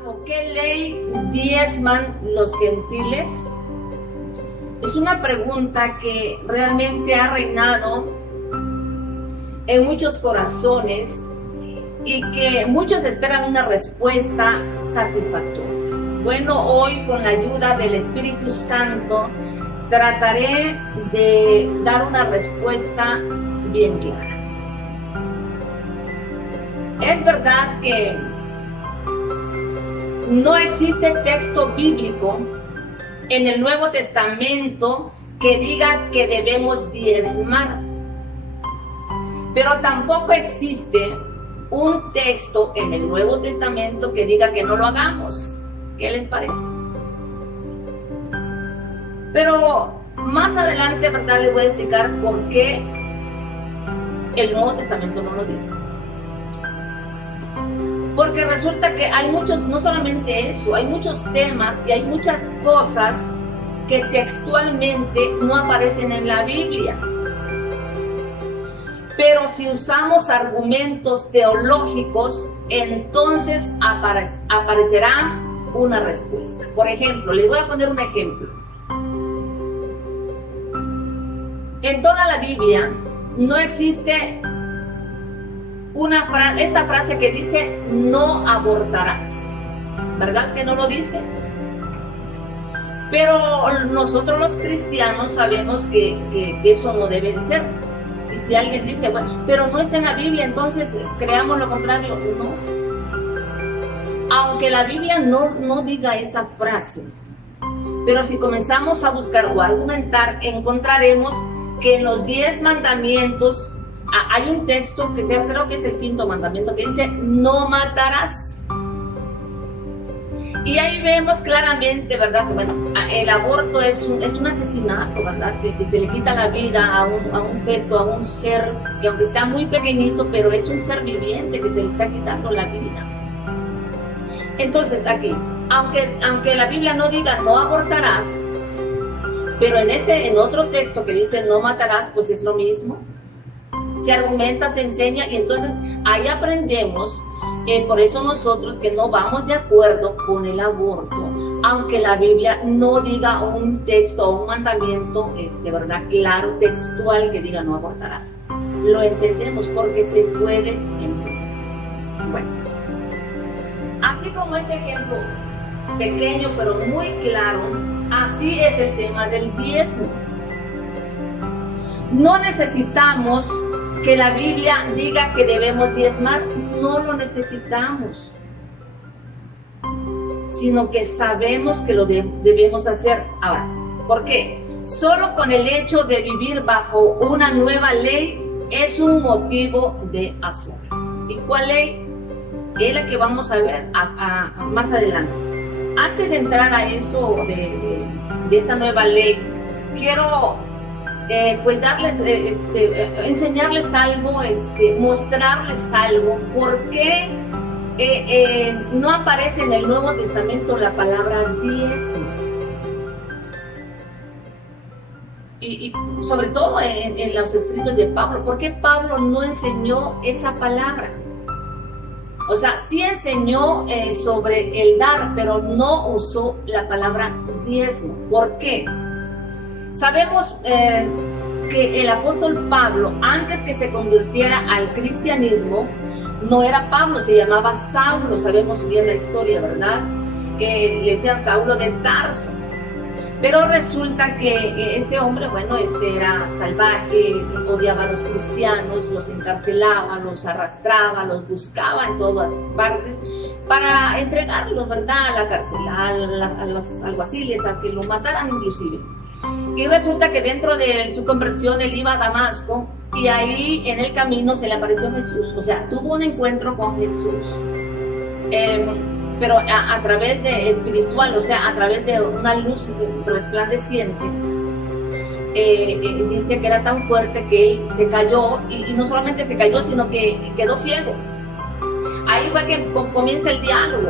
¿Bajo qué ley diezman los gentiles? Es una pregunta que realmente ha reinado en muchos corazones y que muchos esperan una respuesta satisfactoria. Bueno, hoy con la ayuda del Espíritu Santo trataré de dar una respuesta bien clara. Es verdad que no existe texto bíblico en el Nuevo Testamento que diga que debemos diezmar, pero tampoco existe un texto en el Nuevo Testamento que diga que no lo hagamos. ¿Qué les parece? Pero más adelante, ¿verdad?, les voy a explicar por qué el Nuevo Testamento no lo dice. Porque resulta que hay muchos, no solamente eso, hay muchos temas y hay muchas cosas que textualmente no aparecen en la Biblia. Pero si usamos argumentos teológicos, entonces aparecerá una respuesta. Por ejemplo, les voy a poner un ejemplo. En toda la Biblia no existe esta frase que dice no abortarás, ¿verdad que no lo dice? Pero nosotros los cristianos sabemos que eso no debe de ser. Y si alguien dice, bueno, pero no está en la Biblia, entonces creamos lo contrario. No. Aunque la Biblia no diga esa frase, pero si comenzamos a buscar o a argumentar, encontraremos que en los 10 mandamientos hay un texto que creo que es el 5.º mandamiento que dice no matarás. Y ahí vemos claramente, ¿verdad?, que bueno, el aborto es un asesinato, ¿verdad?, que se le quita la vida a un feto, a un ser que aunque está muy pequeñito, pero es un ser viviente que se le está quitando la vida. Entonces aquí, aunque la Biblia no diga no abortarás, pero en otro texto que dice no matarás, pues es lo mismo. Se argumenta, se enseña y entonces ahí aprendemos. Por eso nosotros que no vamos de acuerdo con el aborto, aunque la Biblia no diga un texto o un mandamiento, ¿verdad?, claro, textual, que diga no abortarás. Lo entendemos porque se puede entender. Bueno, así como este ejemplo pequeño pero muy claro, así es el tema del diezmo. No necesitamos que la Biblia diga que debemos diezmar, no lo necesitamos, sino que sabemos que lo debemos hacer. Ahora, ¿por qué? Solo con el hecho de vivir bajo una nueva ley es un motivo de hacerlo. ¿Y cuál ley? Es la que vamos a ver más adelante. Antes de entrar a eso de esa nueva ley, quiero pues darles, enseñarles algo, mostrarles algo. ¿Por qué no aparece en el Nuevo Testamento la palabra diezmo? Y sobre todo en los escritos de Pablo, ¿por qué Pablo no enseñó esa palabra? O sea, sí enseñó sobre el dar, pero no usó la palabra diezmo. ¿Por qué? Sabemos que el apóstol Pablo, antes que se convirtiera al cristianismo, no era Pablo, se llamaba Saulo. Sabemos bien la historia, ¿verdad? Le decían Saulo de Tarso. Pero resulta que este hombre, bueno, era salvaje, odiaba a los cristianos, los encarcelaba, los arrastraba, los buscaba en todas partes para entregarlos, ¿verdad?, a la cárcel, a los alguaciles, a que lo mataran inclusive. Y resulta que dentro de su conversión él iba a Damasco y ahí en el camino se le apareció Jesús. O sea, tuvo un encuentro con Jesús. Pero a través de espiritual, o sea, a través de una luz resplandeciente. Dice que era tan fuerte que él se cayó y no solamente se cayó, sino que quedó ciego. Ahí fue que comienza el diálogo,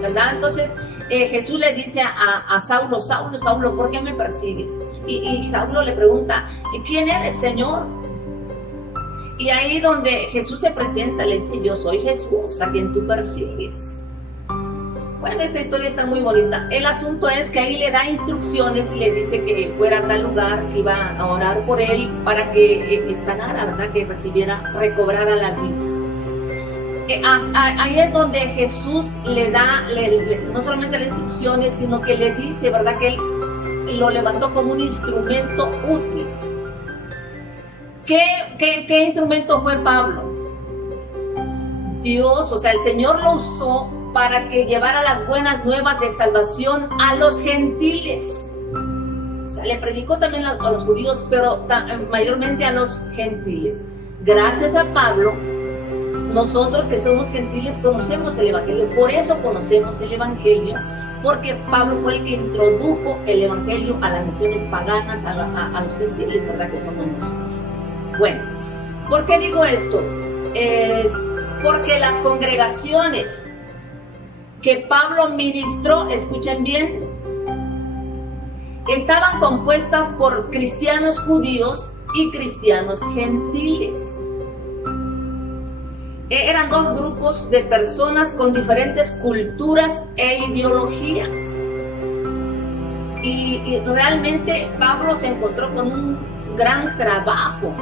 ¿verdad? Entonces Jesús le dice a Saulo, Saulo, Saulo, ¿por qué me persigues? Y Saulo le pregunta, ¿quién eres, Señor? Y ahí donde Jesús se presenta, le dice, yo soy Jesús, a quien tú persigues. Bueno, esta historia está muy bonita. El asunto es que ahí le da instrucciones y le dice que fuera a tal lugar, que iba a orar por él para que sanara, ¿verdad? Que recobrara la vista. Ahí es donde Jesús le da, no solamente las instrucciones, sino que le dice, ¿verdad? Que él lo levantó como un instrumento útil. ¿Qué instrumento fue Pablo? Dios, o sea, el Señor lo usó para que llevara las buenas nuevas de salvación a los gentiles. O sea, le predicó también a los judíos, pero mayormente a los gentiles. Gracias a Pablo, nosotros que somos gentiles conocemos el Evangelio. Por eso conocemos el Evangelio, porque Pablo fue el que introdujo el Evangelio a las naciones paganas, a los gentiles, ¿verdad? Que somos nosotros. Bueno, ¿por qué digo esto? Porque las congregaciones que Pablo ministró, escuchen bien, estaban compuestas por cristianos judíos y cristianos gentiles. Eran dos grupos de personas con diferentes culturas e ideologías. Y realmente Pablo se encontró con un gran trabajo,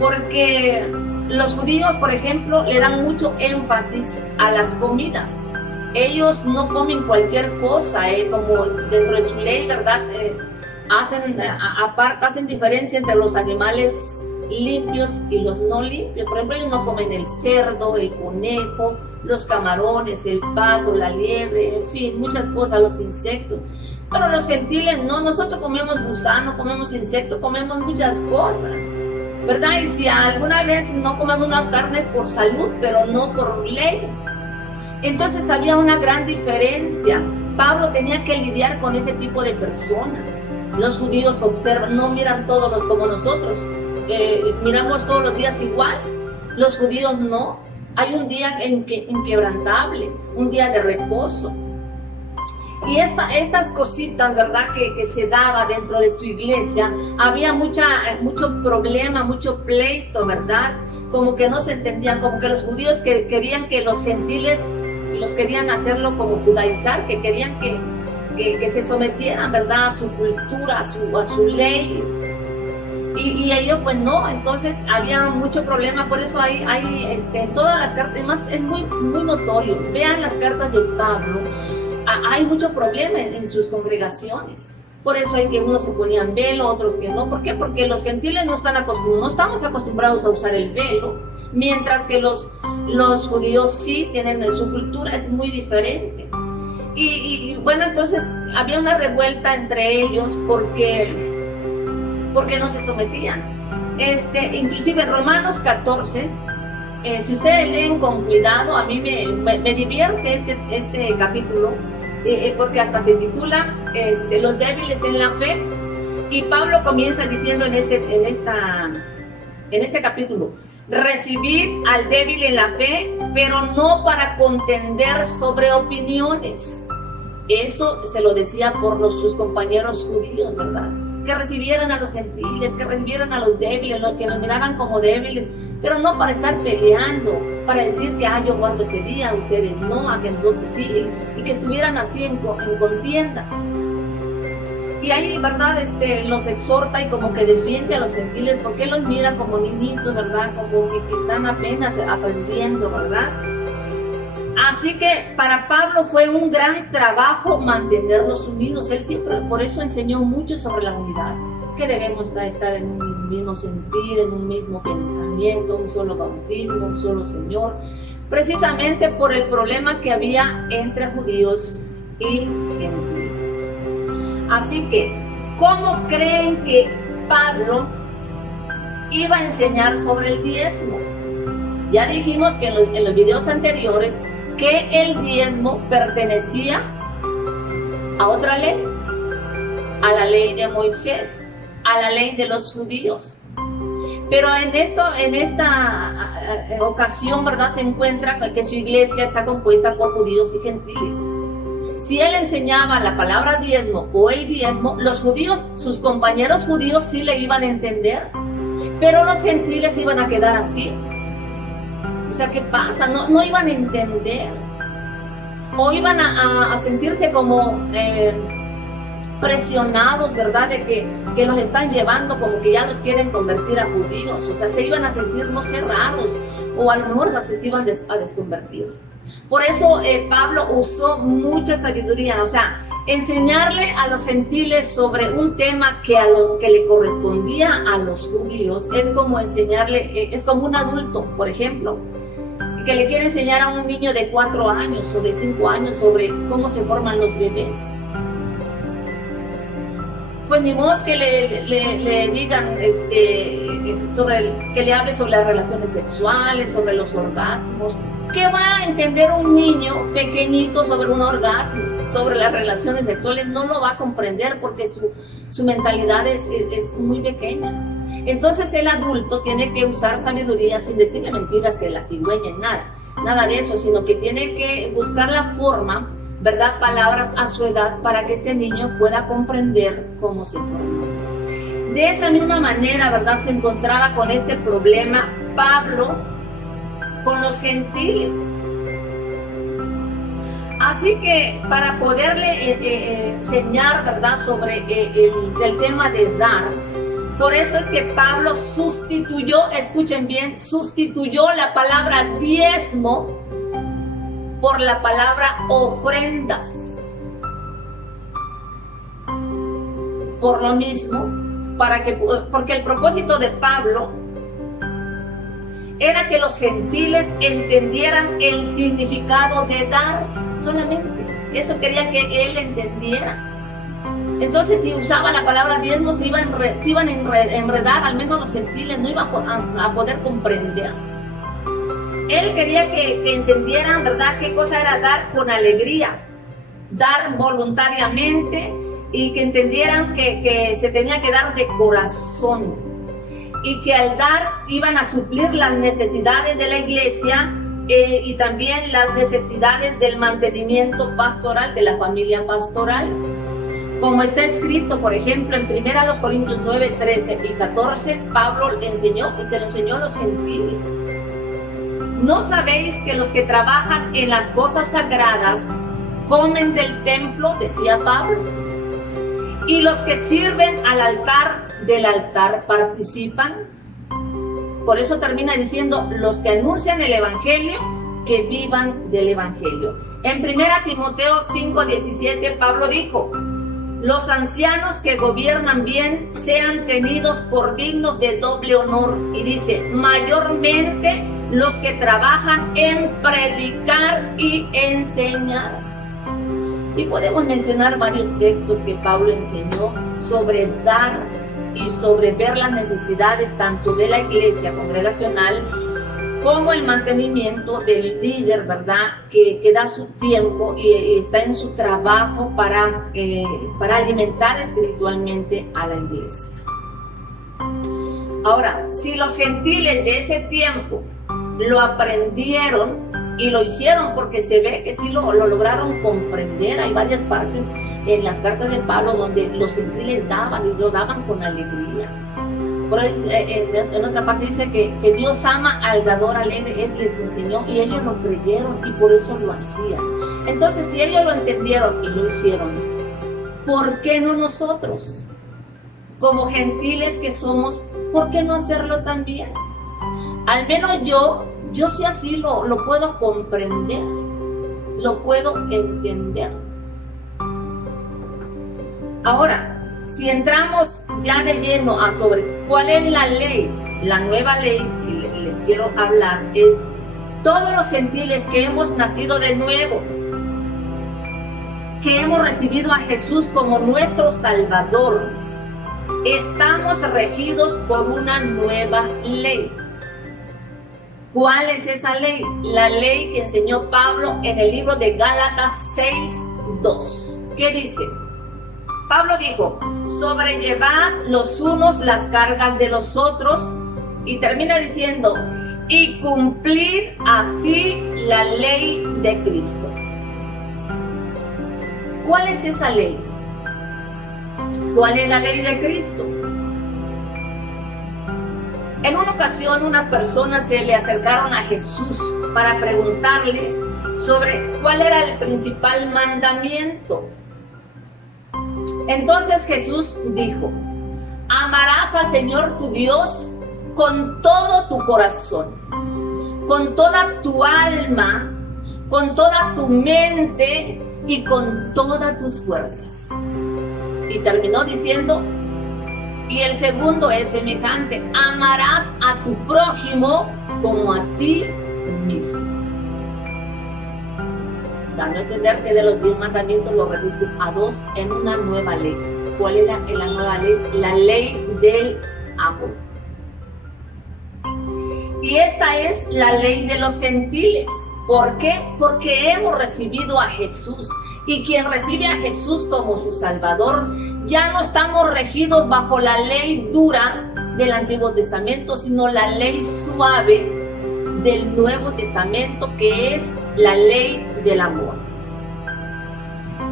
porque los judíos, por ejemplo, le dan mucho énfasis a las comidas. Ellos no comen cualquier cosa, como dentro de su ley, ¿verdad? Hacen diferencia entre los animales limpios y los no limpios. Por ejemplo, ellos no comen el cerdo, el conejo, los camarones, el pato, la liebre, en fin, muchas cosas, los insectos. Pero los gentiles no, nosotros comemos gusano, comemos insectos, comemos muchas cosas, ¿verdad? Y si alguna vez no comemos una carne es por salud, pero no por ley. Entonces había una gran diferencia. Pablo tenía que lidiar con ese tipo de personas. Los judíos observan, no miran todos como nosotros, miramos todos los días igual. Los judíos no. Hay un día inquebrantable, un día de reposo. Y estas cositas, ¿verdad? Que se daba dentro de su iglesia, había mucho problema, mucho pleito, ¿verdad? Como que no se entendían, como que los judíos querían que los gentiles los querían hacerlo como judaizar, que querían que se sometieran, ¿verdad? A su cultura, a su ley. Y ellos pues no, entonces había mucho problema. Por eso hay en todas las cartas, además es muy, muy notorio, vean las cartas de Pablo, hay mucho problema en sus congregaciones. Por eso hay que unos se ponían velo, otros que no. ¿Por qué? Porque los gentiles no estamos acostumbrados a usar el velo, mientras que los judíos sí tienen su cultura, es muy diferente. Y bueno, entonces había una revuelta entre ellos porque no se sometían. Inclusive en Romanos 14, si ustedes leen con cuidado, a mí me divierte este capítulo, porque hasta se titula Los débiles en la fe, y Pablo comienza diciendo en este capítulo: recibid al débil en la fe, pero no para contender sobre opiniones. Esto se lo decía por sus compañeros judíos, ¿verdad? Que recibieran a los gentiles, que recibieran a los débiles, que los miraran como débiles, pero no para estar peleando, para decir que yo guardo este día, ustedes no, a que nosotros sí, y que estuvieran así en contiendas. Y ahí, ¿verdad? Los exhorta y como que defiende a los gentiles, porque los mira como niñitos, ¿verdad? Como que están apenas aprendiendo, ¿verdad? Así que para Pablo fue un gran trabajo mantenerlos unidos. Él siempre por eso enseñó mucho sobre la unidad, que debemos estar en un mismo sentir, en un mismo pensamiento, un solo bautismo, un solo Señor, precisamente por el problema que había entre judíos y gentiles. Así que, ¿cómo creen que Pablo iba a enseñar sobre el diezmo? Ya dijimos que en los videos anteriores que el diezmo pertenecía a otra ley, a la ley de Moisés, a la ley de los judíos. Pero en esta ocasión, ¿verdad? Se encuentra que su iglesia está compuesta por judíos y gentiles. Si él enseñaba la palabra diezmo o el diezmo, los judíos, sus compañeros judíos sí le iban a entender, pero los gentiles iban a quedar así. O sea, ¿qué pasa? No iban a entender. o iban a sentirse como presionados, ¿verdad? De que los están llevando, como que ya los quieren convertir a judíos. O sea, se iban a sentir, no sé, raros, o a lo mejor se iban a desconvertir. Por eso Pablo usó mucha sabiduría, o sea, enseñarle a los gentiles sobre un tema que a lo que le correspondía a los judíos es como enseñarle, es como un adulto, por ejemplo, que le quiere enseñar a un niño de 4 años o de 5 años sobre cómo se forman los bebés. Pues ni modo que le digan que le hable sobre las relaciones sexuales, sobre los orgasmos. ¿Qué va a entender un niño pequeñito sobre un orgasmo, sobre las relaciones sexuales? No lo va a comprender porque su mentalidad es muy pequeña. Entonces el adulto tiene que usar sabiduría sin decirle mentiras que la cigüeña, nada de eso, sino que tiene que buscar la forma, ¿verdad? Palabras a su edad para que este niño pueda comprender cómo se forma. De esa misma manera, ¿verdad? Se encontraba con este problema Pablo con los gentiles. Así que para poderle enseñar, ¿verdad? Sobre el tema de dar, por eso es que Pablo sustituyó, escuchen bien, sustituyó la palabra diezmo por la palabra ofrendas. Por lo mismo, porque el propósito de Pablo era que los gentiles entendieran el significado de dar solamente. Eso quería que él entendiera. Entonces, si usaba la palabra diezmo, se iban a enredar, al menos los gentiles no iban a poder comprender. Él quería que entendieran, ¿verdad?, qué cosa era dar con alegría, dar voluntariamente, y que entendieran que se tenía que dar de corazón, y que al dar iban a suplir las necesidades de la iglesia y también las necesidades del mantenimiento pastoral, de la familia pastoral. Como está escrito, por ejemplo, en 1 Corintios 9, 13 y 14, Pablo enseñó y se lo enseñó a los gentiles. ¿No sabéis que los que trabajan en las cosas sagradas comen del templo? Decía Pablo. Y los que sirven al altar, del altar participan. Por eso termina diciendo, los que anuncian el evangelio, que vivan del evangelio. En 1 Timoteo 5, 17, Pablo dijo, los ancianos que gobiernan bien sean tenidos por dignos de doble honor. Y dice, mayormente los que trabajan en predicar y enseñar. Y podemos mencionar varios textos que Pablo enseñó sobre dar y sobre ver las necesidades tanto de la iglesia congregacional como el mantenimiento del líder, ¿verdad? Que da su tiempo y está en su trabajo para alimentar espiritualmente a la iglesia. Ahora, si los gentiles de ese tiempo lo aprendieron y lo hicieron, porque se ve que sí lo lograron comprender, hay varias partes en las cartas de Pablo donde los gentiles daban y lo daban con alegría. Por ahí, en otra parte dice que Dios ama al dador alegre. Él les enseñó y ellos lo creyeron y por eso lo hacían. Entonces, si ellos lo entendieron y lo hicieron, ¿por qué no nosotros? Como gentiles que somos, ¿por qué no hacerlo también? Al menos yo sí así lo puedo comprender, lo puedo entender. Ahora, si entramos ya de lleno a sobre cuál es la ley, la nueva ley que les quiero hablar es todos los gentiles que hemos nacido de nuevo, que hemos recibido a Jesús como nuestro Salvador, estamos regidos por una nueva ley. ¿Cuál es esa ley? La ley que enseñó Pablo en el libro de Gálatas 6:2. ¿Qué dice? Pablo dijo, sobrellevad los unos las cargas de los otros, y termina diciendo, y cumplid así la ley de Cristo. ¿Cuál es esa ley? ¿Cuál es la ley de Cristo? En una ocasión unas personas se le acercaron a Jesús para preguntarle sobre cuál era el principal mandamiento. Entonces Jesús dijo: amarás al Señor tu Dios con todo tu corazón, con toda tu alma, con toda tu mente y con todas tus fuerzas. Y terminó diciendo: y el segundo es semejante: amarás a tu prójimo como a ti mismo. Dando a entender que de los 10 mandamientos lo redujo a 2 en una nueva ley. ¿Cuál era la nueva ley? La ley del amor. Y esta es la ley de los gentiles. ¿Por qué? Porque hemos recibido a Jesús. Y quien recibe a Jesús como su Salvador, ya no estamos regidos bajo la ley dura del Antiguo Testamento, sino la ley suave del Nuevo Testamento, que es la ley del amor.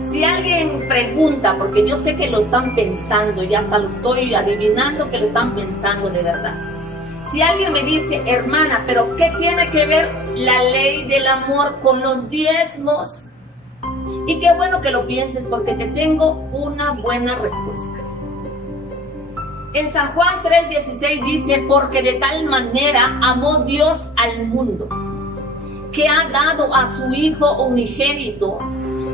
Si alguien pregunta, porque yo sé que lo están pensando, ya hasta lo estoy adivinando que lo están pensando de verdad. Si alguien me dice: hermana, ¿pero qué tiene que ver la ley del amor con los diezmos? Y qué bueno que lo pienses, porque te tengo una buena respuesta. En San Juan 3:16 dice: porque de tal manera amó Dios al mundo, que ha dado a su Hijo unigénito,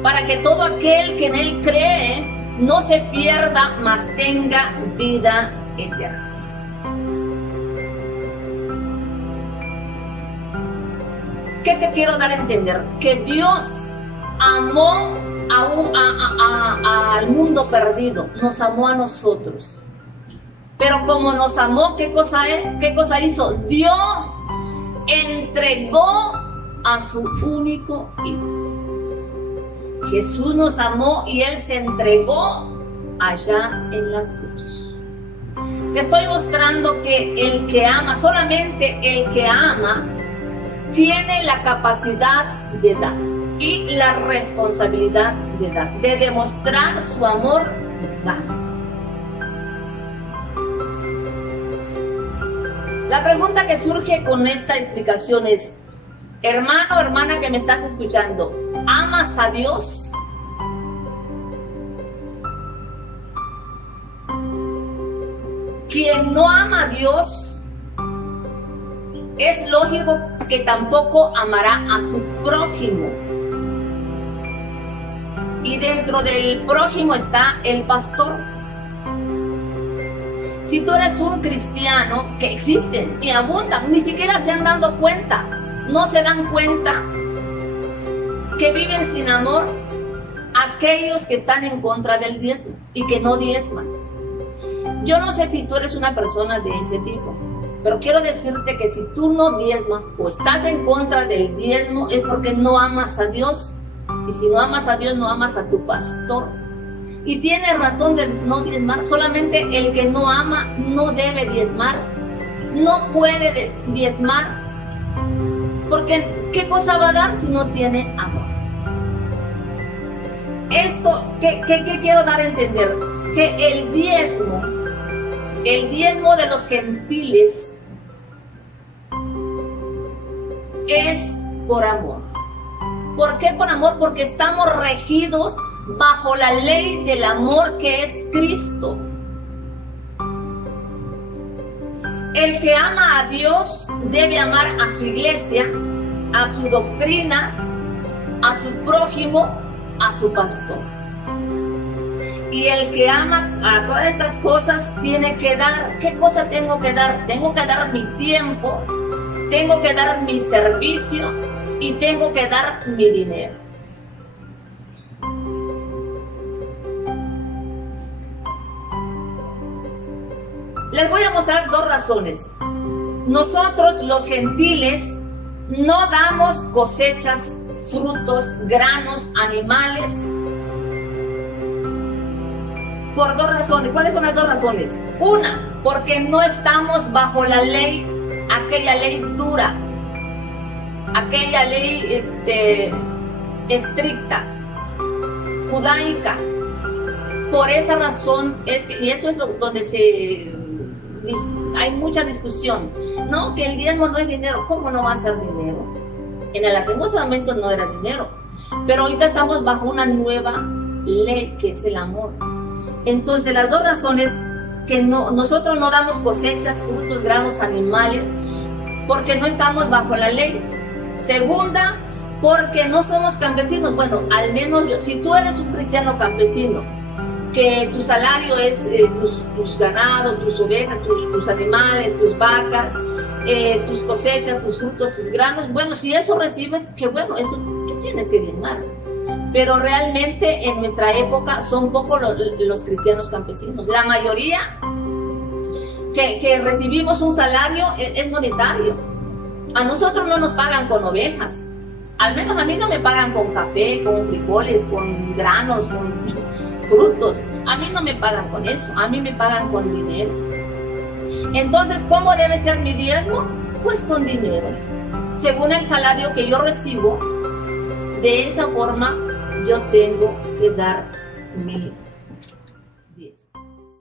para que todo aquel que en Él cree no se pierda, mas tenga vida eterna. ¿Qué te quiero dar a entender? Que Dios amó al mundo perdido, nos amó a nosotros. Pero como nos amó, ¿qué cosa hizo? Dios entregó a su único Hijo. Jesús nos amó y Él se entregó allá en la cruz. Te estoy mostrando que el que ama, solamente el que ama, tiene la capacidad de dar y la responsabilidad de dar, de demostrar su amor, dar. La pregunta que surge con esta explicación es: hermano, hermana que me estás escuchando, ¿amas a Dios? Quien no ama a Dios, es lógico que tampoco amará a su prójimo. Y dentro del prójimo está el pastor. Si tú eres un cristiano, que existen y abundan, ni siquiera se han dado cuenta, no se dan cuenta que viven sin amor aquellos que están en contra del diezmo y que no diezman. Yo no sé si tú eres una persona de ese tipo, pero quiero decirte que si tú no diezmas o estás en contra del diezmo, es porque no amas a Dios. Y si no amas a Dios, no amas a tu pastor. Y tienes razón de no diezmar. Solamente el que no ama no debe diezmar. No puede diezmar. Porque ¿qué cosa va a dar si no tiene amor? Esto, ¿qué quiero dar a entender? Que el diezmo de los gentiles es por amor. ¿Por qué por amor? Porque estamos regidos bajo la ley del amor, que es Cristo. El que ama a Dios debe amar a su iglesia, a su doctrina, a su prójimo, a su pastor. Y el que ama a todas estas cosas tiene que dar. ¿Qué cosa tengo que dar? Tengo que dar mi tiempo, tengo que dar mi servicio y tengo que dar mi dinero. Les voy a mostrar dos razones. Nosotros, los gentiles, no damos cosechas, frutos, granos, animales, por dos razones. ¿Cuáles son las dos razones? Una, porque no estamos bajo la ley, aquella ley dura, aquella ley estricta, judaica. Por esa razón es que, y esto es donde hay mucha discusión. No, que el diezmo no es dinero. ¿Cómo no va a ser dinero? En el Antiguo Testamento no era dinero, pero ahorita estamos bajo una nueva ley que es el amor. Entonces las dos razones que nosotros no damos cosechas, frutos, granos, animales, porque no estamos bajo la ley. Segunda, porque no somos campesinos. Bueno, al menos yo, si tú eres un cristiano campesino, que tu salario es tus ganados, tus ovejas, tus animales, tus vacas, tus cosechas, tus frutos, tus granos, bueno, si eso recibes, que bueno, eso tú tienes que diezmar. Pero realmente en nuestra época son pocos los cristianos campesinos. La mayoría que recibimos un salario es monetario. A nosotros no nos pagan con ovejas. Al menos a mí no me pagan con café, con frijoles, con granos, con frutos. A mí no me pagan con eso. A mí me pagan con dinero. Entonces, ¿cómo debe ser mi diezmo? Pues con dinero. Según el salario que yo recibo, de esa forma yo tengo que dar mi